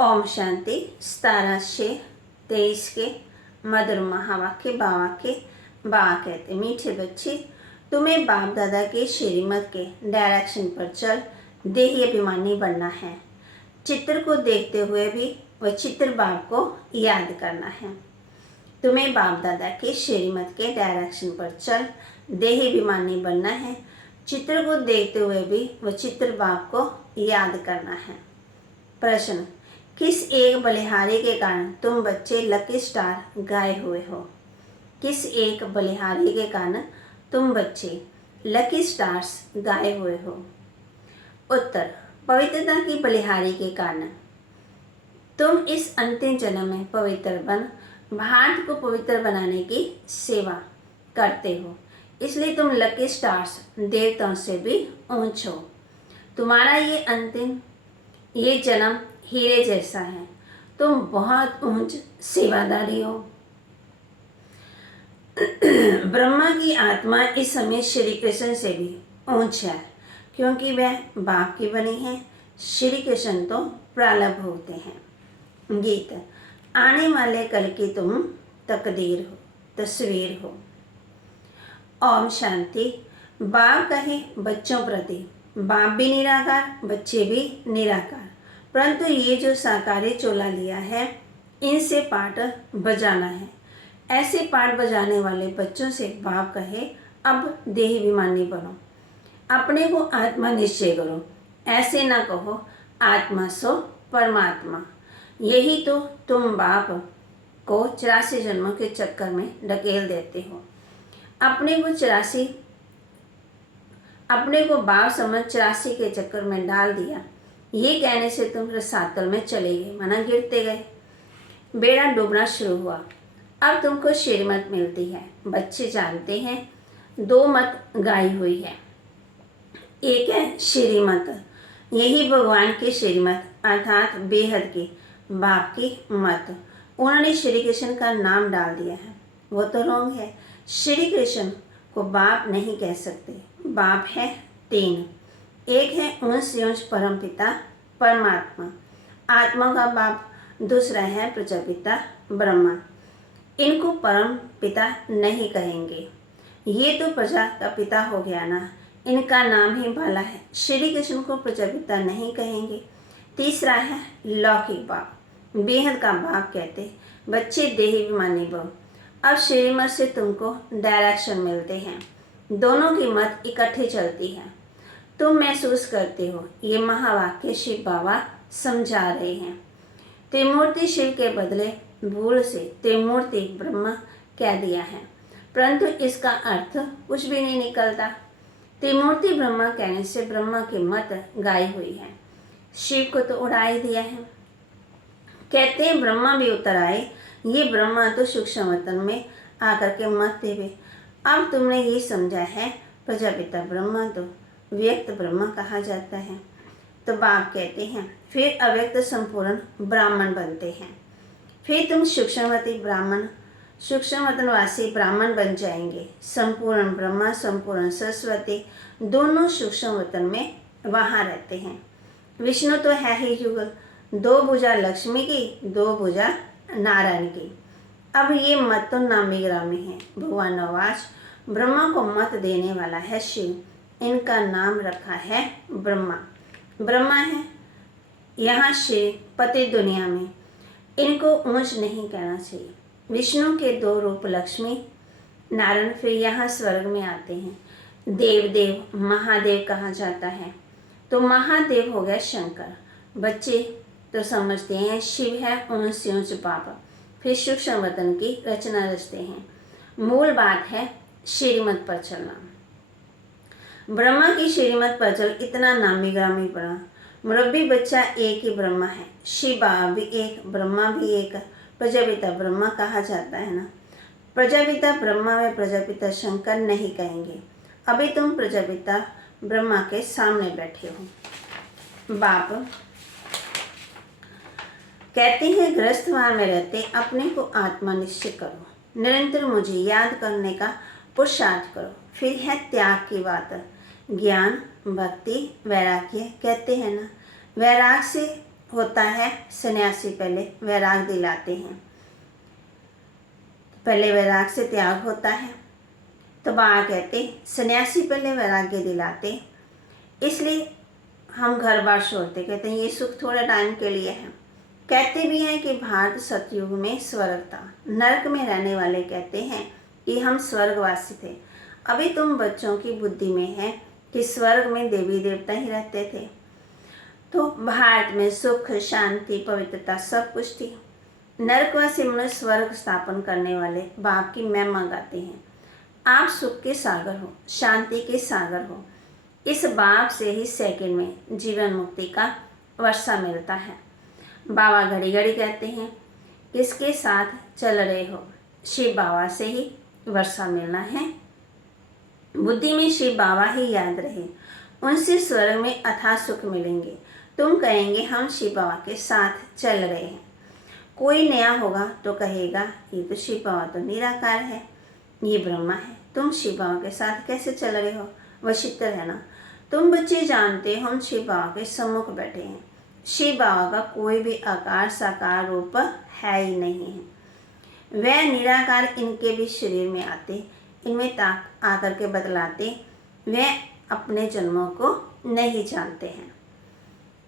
ओम शांति 17/6/23 के मधुर महावाक्य बावाक्य। बाबा कहते, मीठे बच्चे, तुम्हें बाप दादा के श्रीमत के डायरेक्शन पर चल देही अभिमानी बनना है। चित्र को देखते हुए भी वह चित्र बाप को याद करना है। तुम्हें बाप दादा के श्रीमत के डायरेक्शन पर चल देही अभिमानी बनना है। चित्र को देखते हुए भी वह चित्र बाप को याद करना है। प्रश्न, किस एक बलिहारी के कारण तुम बच्चे लकी स्टार गाए हुए हो? किस एक बलिहारी के कारण तुम बच्चे लकी स्टार्स गाए हुए हो? उत्तर, पवित्रता की बलिहारी के कारण। तुम इस अंतिम जन्म में पवित्र बन भारत को पवित्र बनाने की सेवा करते हो, इसलिए तुम लकी स्टार्स देवताओं से भी ऊंच हो। तुम्हारा ये जन्म हीरे जैसा है। तुम बहुत ऊंच सेवादारी हो। ब्रह्मा की आत्मा इस समय श्री कृष्ण से भी ऊंच है, क्योंकि वह बाप की बनी है। श्री कृष्ण तो प्रारब्ध होते हैं। गीत, आने वाले कल की तुम तकदीर हो, तस्वीर हो। ओम शांति। बाप कहे बच्चों प्रति, बाप भी निराकार, बच्चे भी निराकार, परंतु ये जो साकारी चोला लिया है, इनसे पाठ बजाना है। ऐसे पाठ बजाने वाले बच्चों से बाप कहे, अब देही अभिमानी बनो, अपने को आत्मा निश्चय करो। ऐसे ना कहो आत्मा सो परमात्मा। यही तो तुम बाप को 84 जन्मों के चक्कर में ढकेल देते हो। अपने को बाप समझ 84 के चक्कर में डाल दिया। ये कहने से तुम रसातल में चले गए, माना गिरते गए। बेड़ा डूबना शुरू हुआ। अब तुमको श्रीमत मिलती है। बच्चे जानते हैं 2 मत गाई हुई है। एक है श्रीमत, यही भगवान की श्रीमत अर्थात बेहद की बाप की मत। उन्होंने श्री कृष्ण का नाम डाल दिया है, वो तो रॉन्ग है। श्री कृष्ण को बाप नहीं कह सकते। बाप है 3। एक है ऊंच परम पिता परमात्मा, आत्मा का बाप। दूसरा है प्रजापिता ब्रह्मा। इनको परम पिता नहीं कहेंगे, ये तो प्रजा का पिता हो गया ना, इनका नाम ही भला है। श्री कृष्ण को प्रजापिता नहीं कहेंगे। तीसरा है लौकिक बाप, बेहद का बाप कहते। बच्चे देही अभिमानी बनो। अब श्रीमत से तुमको डायरेक्शन मिलते हैं। दोनों की मत इकट्ठी चलती है। तुम महसूस करते हो ये महावाक्य शिव बाबा समझा रहे हैं। त्रिमूर्ति शिव के बदले भूल से त्रिमूर्ति ब्रह्मा कह दिया है, परंतु इसका अर्थ कुछ भी नहीं निकलता। त्रिमूर्ति ब्रह्मा कहने से ब्रह्मा की मत गाई हुई है। शिव को तो उड़ा ही दिया है। कहते हैं ब्रह्मा भी उतर आए। ये ब्रह्मा तो सूक्ष्म वतन में आकर के मत देवे। अब तुमने ये समझा है प्रजापिता ब्रह्मा तो व्यक्त ब्रह्मा कहा जाता है। तो बाप कहते हैं फिर अव्यक्त संपूर्ण ब्राह्मण बनते हैं। फिर तुम सूक्ष्मवती ब्राह्मण, सूक्ष्मवतनवासी ब्राह्मण बन जाएंगे। संपूर्ण ब्रह्मा, संपूर्ण सरस्वती दोनों सूक्ष्म वतन में वहाँ रहते हैं। विष्णु तो है ही युगल, 2 भुजा लक्ष्मी की, 2 भुजा नारायण की। अब ये मत तो नामी ग्रामी है। भगवान नवाज ब्रह्मा को मत देने वाला है शिव। इनका नाम रखा है ब्रह्मा। ब्रह्मा है यहाँ शिव पति दुनिया में। इनको ऊंच नहीं कहना चाहिए। विष्णु के 2 रूप लक्ष्मी नारायण फिर यहाँ स्वर्ग में आते हैं। देव महादेव कहा जाता है। तो महादेव हो गया शंकर। बच्चे तो समझते हैं शिव है ऊंच से ऊंच बाबा, फिर सूक्ष्म वतन की रचना रचते हैं। मूल बात है श्रीमत पर चलना। ब्रह्मा की श्रीमत पर चल इतना नामी ग्रामी पड़ा। मुरब्बी बच्चा एक ही ब्रह्मा है। शिव बाबा भी एक, ब्रह्मा भी एक, प्रजापिता ब्रह्मा कहा जाता है ना। प्रजापिता ब्रह्मा व प्रजापिता शंकर नहीं कहेंगे। अभी तुम प्रजापिता ब्रह्मा के सामने बैठे हो। बाप कहते हैं गृहस्थवार में रहते अपने को आत्मा निश्चय करो, निरंतर मुझे याद करने का पुरुषार्थ करो। फिर है त्याग की बात। ज्ञान, भक्ति, वैराग्य कहते हैं ना। वैराग से होता है, सन्यासी पहले वैराग दिलाते हैं। पहले वैराग से त्याग होता है। तो बाबा कहते सन्यासी पहले वैराग्य दिलाते, इसलिए हम घर बार छोड़ते, कहते हैं ये सुख थोड़ा टाइम के लिए है। कहते भी हैं कि भारत सतयुग में स्वर्ग था, नरक में रहने वाले कहते हैं कि हम स्वर्गवासी थे। अभी तुम बच्चों की बुद्धि में है कि स्वर्ग में देवी देवता ही रहते थे। तो भारत में सुख, शांति, पवित्रता सब कुछ थी। नरकवासी मनुष्य स्वर्ग स्थापन करने वाले बाप की महिमा गाते हैं। आप सुख के सागर हो, शांति के सागर हो। इस बाप से ही सेकंड में जीवन मुक्ति का वर्षा मिलता है। बाबा घड़ी घड़ी कहते हैं किसके साथ चल रहे हो, शिव बाबा से ही वर्षा मिलना है। बुद्धि में शिव बाबा ही याद रहे, उनसे स्वर्ग में अथाह सुख मिलेंगे। तुम कहेंगे हम शिव बाबा के साथ चल रहे हैं। कोई नया होगा तो कहेगा ये तो शिव बाबा तो निराकार है, ये ब्रह्मा है, तुम शिव बाबा के साथ कैसे चल रहे हो, वशिष्ठ है ना। तुम बच्चे जानते हो हम शिव बाबा के सम्मुख बैठे हैं। शिव बाबा का कोई भी आकार साकार रूप है ही नहीं है। वह निराकार इनके भी शरीर में आते, इनमें आकर के बतलाते। वह अपने जन्मों को नहीं जानते हैं।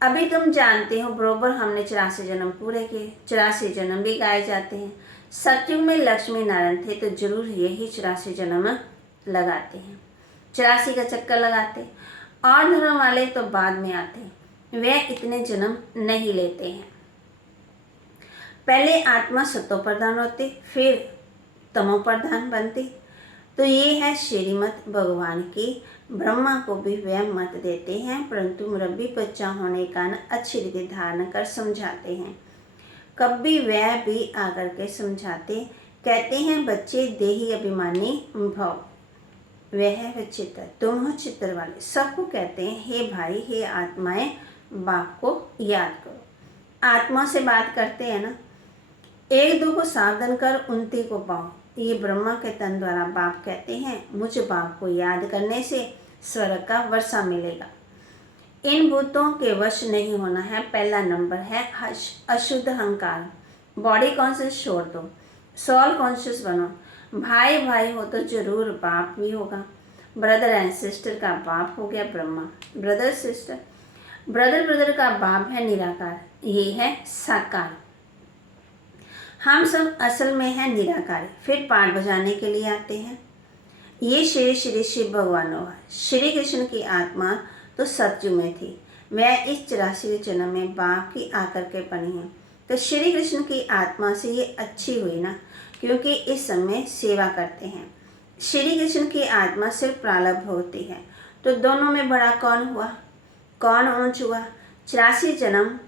अभी तुम जानते हो बरोबर हमने 84 जन्म पूरे किए, 84 जन्म भी गाए जाते हैं। सतयुग में लक्ष्मी नारायण थे तो जरूर यही 84 जन्म लगाते हैं, 84 का चक्कर लगाते। और धर्म वाले तो बाद में आते, वे इतने जन्म नहीं लेते हैं। पहले आत्मा सतो प्रधान होती, फिर तमो प्रधान बनती। तो ये है श्रीमत भगवान की। ब्रह्मा को भी वह मत देते हैं, परंतु मुरब्बी बच्चा होने का अच्छी रीति धारण कर समझाते हैं। कभी वह भी आकर के समझाते, कहते हैं बच्चे देही अभिमानी भव, वह है चित्र, तुम हो चित्र वाले। सबको कहते हैं हे भाई, हे आत्माएं, बाप को याद करो। आत्मा से बात करते हैं ना, एक दो को सावधान कर उनती को पाओ। ये ब्रह्मा के तन द्वारा बाप कहते हैं मुझ बाप को याद करने से स्वर्ग का वर्षा मिलेगा। इन भूतों के वश नहीं होना है। पहला नंबर है अशुद्ध अहंकार। बॉडी कॉन्शियस छोड़ दो, सोल कॉन्शियस बनो। भाई भाई हो तो जरूर बाप भी होगा। ब्रदर एंड सिस्टर का बाप हो गया Brahma, brother sister. Brother brother का बाप है निराकार, ये है साकार। हम सब असल में है निराकारी। फिर पाठ बजाने के लिए आते हैं। ये श्री श्री शिव भगवान हुआ। श्री कृष्ण की आत्मा तो सतयुग में थी, वह इस 84वें जन्म में बाप की आकर के बनी है। तो श्री कृष्ण की आत्मा से ये अच्छी हुई ना, क्योंकि इस समय सेवा करते हैं। श्री कृष्ण की आत्मा सिर्फ प्रारब्ध होती है। तो दोनों में बड़ा कौन हुआ, कौन ऊंच हुआ। 84 जन्म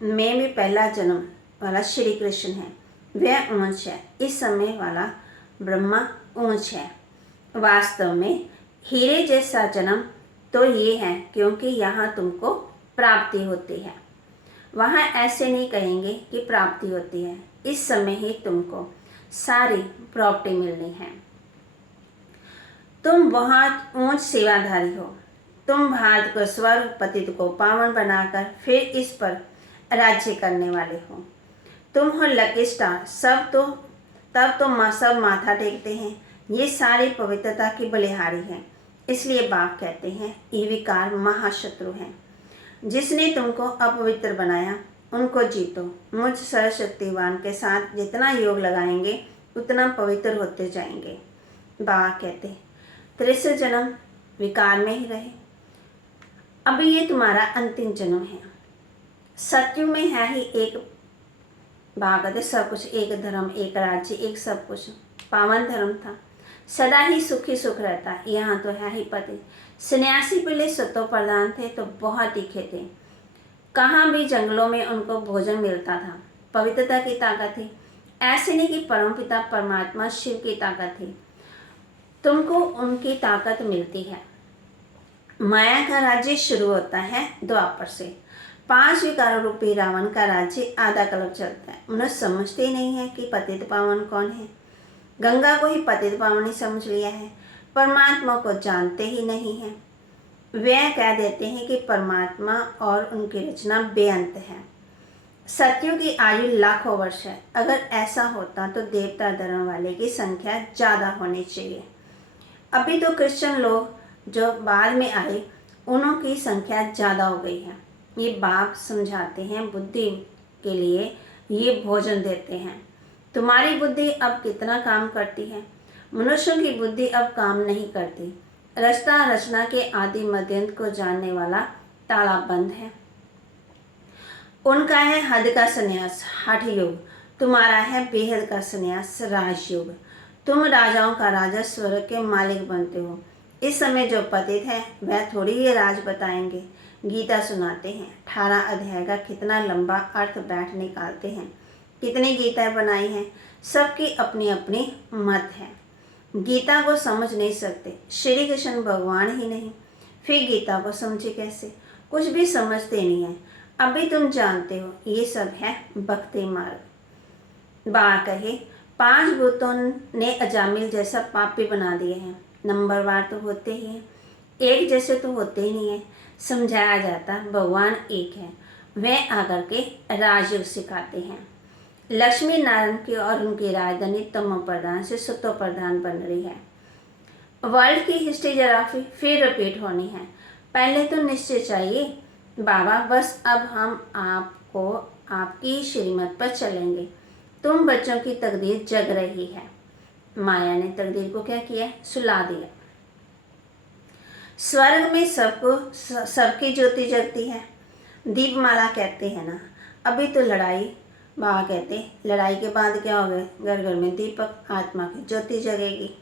में भी पहला जन्म वाला श्री कृष्ण है, वह ऊंच है। इस समय वाला ब्रह्मा ऊंच है। वास्तव में हीरे जैसा जन्म तो ये है, क्योंकि यहाँ तुमको प्राप्ति होती है। वहाँ ऐसे नहीं कहेंगे कि प्राप्ति होती है। इस समय ही तुमको सारी प्रॉपर्टी मिलनी है। तुम बहुत ऊंच सेवाधारी हो। तुम भारत को स्वर्ग, पतित को पावन बनाकर फिर इस पर राज्य करने वाले हो। तुम हो लकी स्टार। सब तो तब तो सब माथा टेकते हैं। ये सारी पवित्रता की बलिहारी है। इसलिए बाप कहते हैं ये विकार महाशत्रु हैं। जिसने तुमको अपवित्र बनाया उनको जीतो। मुझ सर्वशक्तिवान के साथ जितना योग लगाएंगे उतना पवित्र होते जाएंगे। बाबा कहते 63 जन्म विकार में ही रहे। अभी ये तुम्हारा अंतिम जन्म है। सत्युग में है ही एक बाबा कहते सब कुछ, एक धर्म, एक राज्य, एक सब कुछ पावन धर्म था। सदा ही सुखी सुख रहता है। यहाँ तो है ही पति। सन्यासी पहले सतो प्रधान थे तो बहुत तीखे थे। कहाँ भी जंगलों में उनको भोजन मिलता था। पवित्रता की ताकत थी। ऐसे नहीं कि परमपिता परमात्मा शिव की ताकत थी, तुमको उनकी ताकत मिलती है। माया का राज्य शुरू होता है द्वापर से। 5 विकारों रूपी रावण का राज्य आधा कल्प चलता है। मनुष्य समझते ही नहीं है कि पतित पावन कौन है। गंगा को ही पतित पावन ही समझ लिया है, परमात्मा को जानते ही नहीं है। वे कह देते हैं कि परमात्मा और उनकी रचना बेअंत है। सतियों की आयु लाखों वर्ष है। अगर ऐसा होता तो देवता धर्म वाले की संख्या ज़्यादा होनी चाहिए। अभी तो क्रिश्चियन लोग जो बाद में आए उनों की संख्या ज़्यादा हो गई है। ये बाप समझाते हैं, बुद्धि के लिए ये भोजन देते हैं। तुम्हारी बुद्धि अब कितना काम करती है? मनुष्यों की बुद्धि अब काम नहीं करती। रचना रचना के आदि मध्यंत को जानने वाला ताला बंद है। उनका है हद का संन्यास, हठ युग। तुम्हारा है बेहद का संन्यास, राजयुग। तुम राजाओं का राजा, स्वर्ग के मालिक बनते हो। इस समय जो पतित है वह थोड़ी ये राज बताएंगे। गीता सुनाते हैं, 18 अध्याय का कितना लंबा अर्थ बैठ निकालते हैं। कितनी गीताएं बनाई हैं, सबकी अपनी अपनी मत है। गीता को समझ नहीं सकते, श्री कृष्ण भगवान ही नहीं, फिर गीता को समझे कैसे? कुछ भी समझते नहीं है। अभी तुम जानते हो ये सब है भक्ति मार्ग। बा कहे 5 भूतों ने अजामिल जैसा पापी बना दिए हैं। नंबरवार तो होते ही हैं, एक जैसे तो होते ही नहीं है। समझाया जाता भगवान एक है, वह आकर के राजयोग सिखाते हैं। लक्ष्मी नारायण की और उनकी राजधानी तमो प्रधान से सतो प्रधान बन रही है। वर्ल्ड की हिस्ट्री जरा फिर रिपीट होनी है। पहले तो निश्चय चाहिए बाबा, बस अब हम आपको आपकी श्रीमत पर चलेंगे। तुम बच्चों की तकदीर जग रही है। माया ने तकदीर को क्या किया? सुला दिया। स्वर्ग में सबकी ज्योति जगती है। दीपमाला कहते हैं ना, अभी तो लड़ाई। बाबा कहते लड़ाई के बाद क्या हो गए? घर घर में दीपक, आत्मा की ज्योति जगेगी।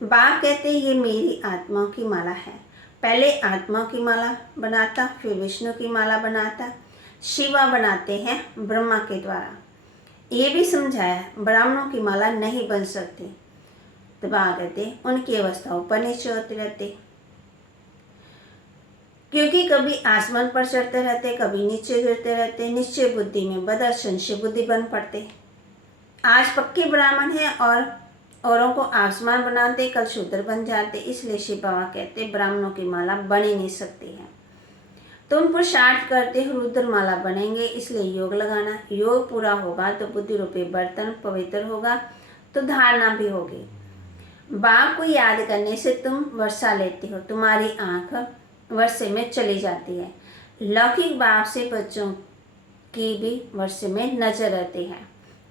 बाप कहते ये मेरी आत्माओं की माला है। पहले आत्माओं की माला बनाता, फिर विष्णु की माला बनाता। शिवा बनाते हैं ब्रह्मा के द्वारा। ये भी समझाया ब्राह्मणों की माला नहीं बन सकती। तो बाबा कहते उनकी अवस्था ऊपर नीचे होती रहती, क्योंकि कभी आसमान पर चढ़ते रहते, कभी नीचे गिरते रहते। निश्चय बुद्धि में बदल संशय बुद्धि बन पड़ते। आज पक्के ब्राह्मण हैं और औरों को आसमान बनाते, कल शूद्र बन जाते। इसलिए शिव बाबा कहते ब्राह्मणों की माला बन ही नहीं सकती है। तुम पुरुषार्थ करते हो रुद्र माला बनेंगे, इसलिए योग लगाना। योग पूरा होगा तो बुद्धि रूपी बर्तन पवित्र होगा, तो धारणा भी होगी। बाप को याद करने से तुम वर्षा लेते हो, तुम्हारी आंख वर्षे में चली जाती है। लौकिक बाप से बच्चों की भी वर्षे में नजर रहती है।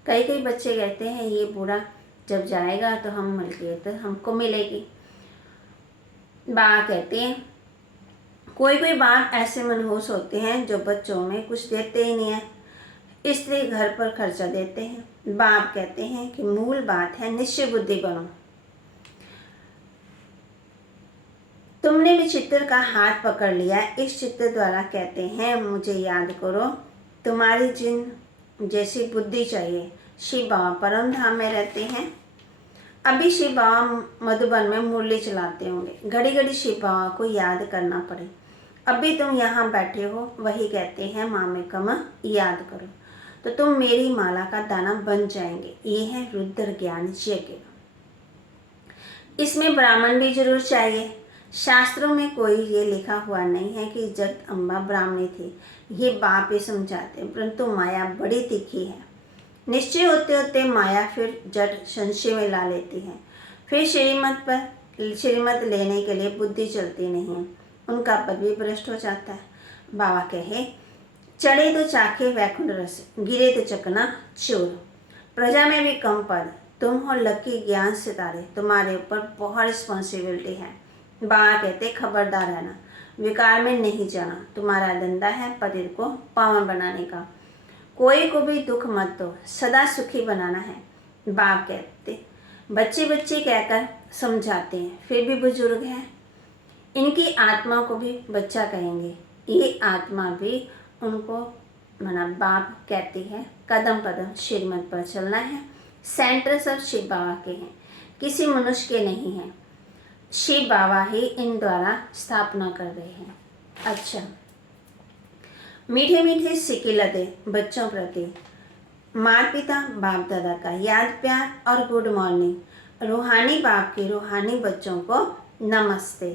कई कई बच्चे कहते हैं ये बूढ़ा जब जाएगा तो हम मलकियत हमको मिलेगी। बाप कहते हैं कोई कोई बाप ऐसे मनहूस होते हैं जो बच्चों में कुछ देते ही नहीं है, इसलिए घर पर खर्चा देते हैं। बाप कहते हैं कि मूल बात है निश्चय बुद्धि बनो। तुमने भी चित्र का हाथ पकड़ लिया, इस चित्र द्वारा कहते हैं मुझे याद करो। तुम्हारी जिन जैसी बुद्धि चाहिए। शिव बाबा परम धाम में रहते हैं। अभी शिव बाबा मधुबन में मुरली चलाते होंगे। घड़ी घड़ी शिव बाबा को याद करना पड़े। अभी तुम यहाँ बैठे हो, वही कहते हैं माँ में कम याद करो, तो तुम मेरी माला का दाना बन जाएंगे। ये है रुद्र ज्ञान यज्ञ। इसमें ब्राह्मण भी जरूर चाहिए। शास्त्रों में कोई ये लिखा हुआ नहीं है कि जगदम्बा ब्राह्मणी थी, ये बाप ही समझाते हैं। परंतु माया बड़ी तीखी है। निश्चय होते होते माया फिर जट संशय में ला लेती है। फिर श्रीमत लेने के लिए बुद्धि चलती नहीं है, उनका पद भी भ्रष्ट हो जाता है। बाबा कहे चढ़े तो चाखे वैकुंठ रस, गिरे तो चकना चूर। प्रजा में भी कम पद, तुम हो लकी ज्ञान सितारे, तुम्हारे ऊपर बहुत रिस्पॉन्सिबिलिटी है। बाबा कहते खबरदार रहना, विकार में नहीं जाना। तुम्हारा धंधा है पतित को पावन बनाने का। कोई को भी दुख मत दो, सदा सुखी बनाना है। बाप कहते बच्चे बच्चे कहकर समझाते हैं, फिर भी बुजुर्ग हैं। इनकी आत्मा को भी बच्चा कहेंगे। ये आत्मा भी उनको मना बाप कहती है कदम कदम श्रीमत पर चलना है। सेंटर सब शिव बाबा के हैं, किसी मनुष्य के नहीं हैं। शिव बाबा ही इन द्वारा स्थापना कर रहे हैं। अच्छा, मीठे मीठे सिक्के लदे बच्चों प्रति माता पिता बाप दादा का याद प्यार और गुड मॉर्निंग। रूहानी बाप के रूहानी बच्चों को नमस्ते।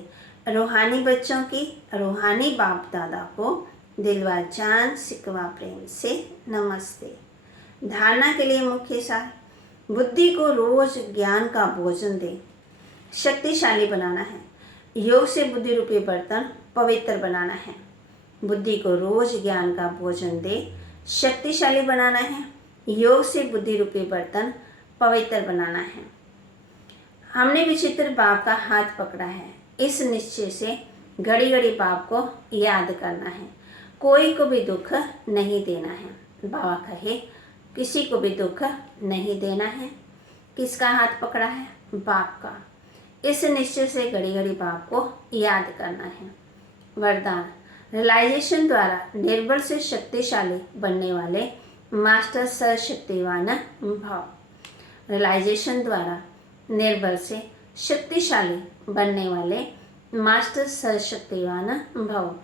रूहानी बच्चों की रूहानी बाप दादा को दिलवा जान सिकवा प्रेम से नमस्ते। धारणा के लिए मुख्य सार, बुद्धि को रोज ज्ञान का भोजन दे, शक्तिशाली बनाना है। योग से बुद्धि रूपी बर्तन पवित्र बनाना है। बुद्धि को रोज ज्ञान का भोजन दे, शक्तिशाली बनाना है। योग से बुद्धि रूपी बर्तन पवित्र बनाना है। हमने विचित्र बाप का हाथ पकड़ा है। इस निश्चय से घड़ी घड़ी बाप को याद करना है। कोई को भी दुख नहीं देना है। बाबा कहे किसी को भी दुख नहीं देना है। किसका हाथ पकड़ा है? बाप का। इस निश्चय से घड़ी घड़ी बाप को याद करना है। वरदान, रियलाइजेशन द्वारा निर्बल से शक्तिशाली बनने वाले मास्टर सर्वशक्तिवान भाव। रियलाइजेशन द्वारा निर्बल से शक्तिशाली बनने वाले मास्टर सर्वशक्तिवान भव।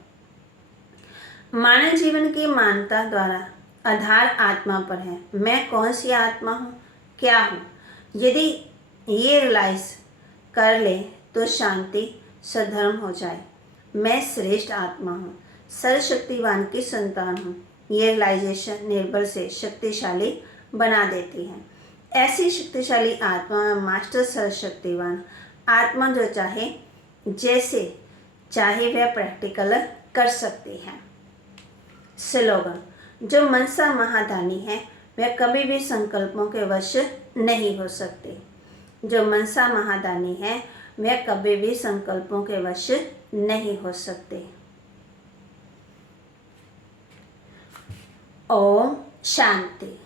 मानव जीवन की मानता द्वारा आधार आत्मा पर है। मैं कौन सी आत्मा हूँ, क्या हूँ? यदि ये रियलाइज कर ले तो शांति सधर्म हो जाए। मैं श्रेष्ठ आत्मा हूँ, सर्वशक्तिवान की संतान हूँ। ये रियलाइजेशन निर्बल से शक्तिशाली बना देती है। ऐसी शक्तिशाली आत्मा में मास्टर सर्वशक्तिवान आत्मा जो चाहे जैसे चाहे वह प्रैक्टिकल कर सकती है। स्लोगन, जो मनसा महादानी है वह कभी भी संकल्पों के वश नहीं हो सकते। जो मनसा महादानी है वह कभी भी संकल्पों के वश नहीं हो सकते। ओम शांति।